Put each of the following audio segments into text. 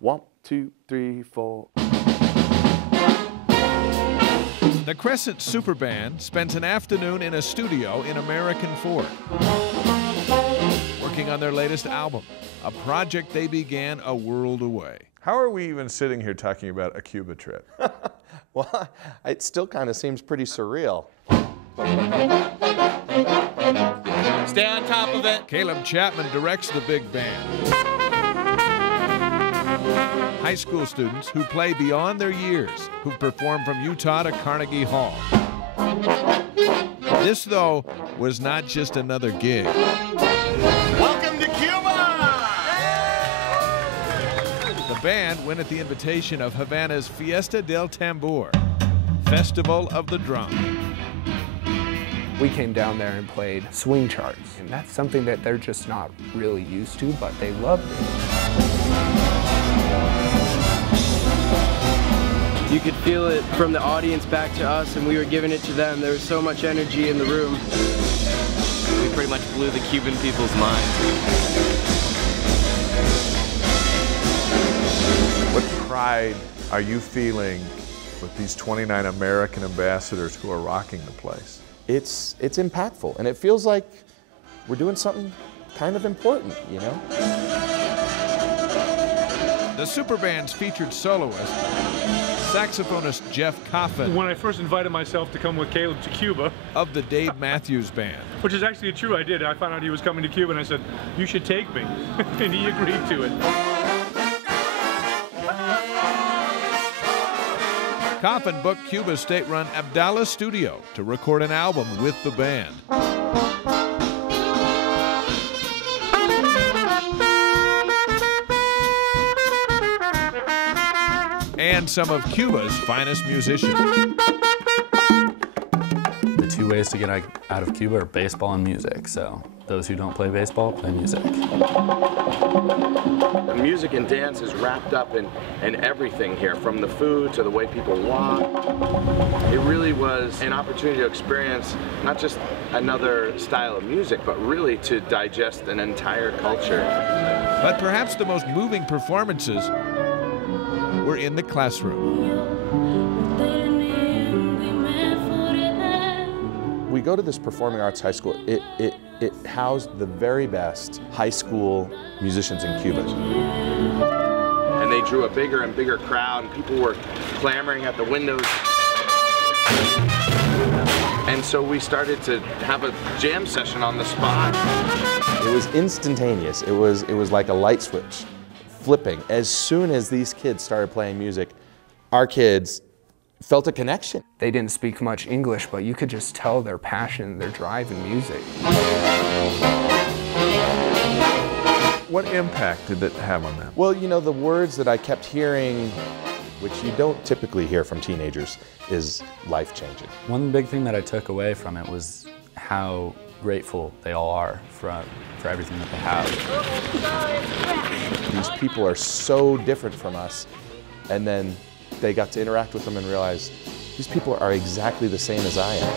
1, 2, 3, 4. The Crescent Super Band spends an afternoon in a studio in American Fork, working on their latest album, a project they began a world away. How are we even sitting here talking about a Cuba trip? Well, it still kind of seems pretty surreal. Stay on top of it. Caleb Chapman directs the big band. High school students who play beyond their years, who've performed from Utah to Carnegie Hall. This, though, was not just another gig. Welcome to Cuba! The band went at the invitation of Havana's Fiesta del Tambor, Festival of the Drum. We came down there and played swing charts, and that's something that they're just not really used to, but they loved it. You could feel it from the audience back to us, and we were giving it to them. There was so much energy in the room. We pretty much blew the Cuban people's minds. What pride are you feeling with these 29 American ambassadors who are rocking the place? It's impactful, and it feels like we're doing something kind of important, you know? The Super Band's featured soloist, saxophonist Jeff Coffin. When I first invited myself to come with Caleb to Cuba, Of the Dave Matthews Band. which is actually a true idea. I found out he was coming to Cuba, and I said, you should take me, and he agreed to it. Coffin booked Cuba's state-run Abdallah Studio to record an album with the band. And some of Cuba's finest musicians. The two ways to get out of Cuba are baseball and music, so those who don't play baseball play music. The music and dance is wrapped up in everything here, from the food to the way people walk. It really was an opportunity to experience not just another style of music, but really to digest an entire culture. But perhaps the most moving performances were in the classroom. We go to this performing arts high school. It housed the very best high school musicians in Cuba. And they drew a bigger and bigger crowd, and people were clamoring at the windows. And so we started to have a jam session on the spot. It was instantaneous. It was like a light switch flipping. As soon as these kids started playing music, our kids felt a connection. They didn't speak much English, but you could just tell their passion, their drive in music. What impact did it have on them? Well, you know, the words that I kept hearing, which you don't typically hear from teenagers, is life-changing. One big thing that I took away from it was how grateful they all are for everything that they have. These people are so different from us, and then they got to interact with them and realize these people are exactly the same as I am.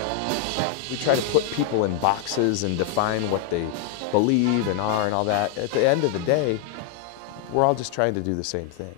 We try to put people in boxes and define what they believe and are and all that. At the end of the day, we're all just trying to do the same thing.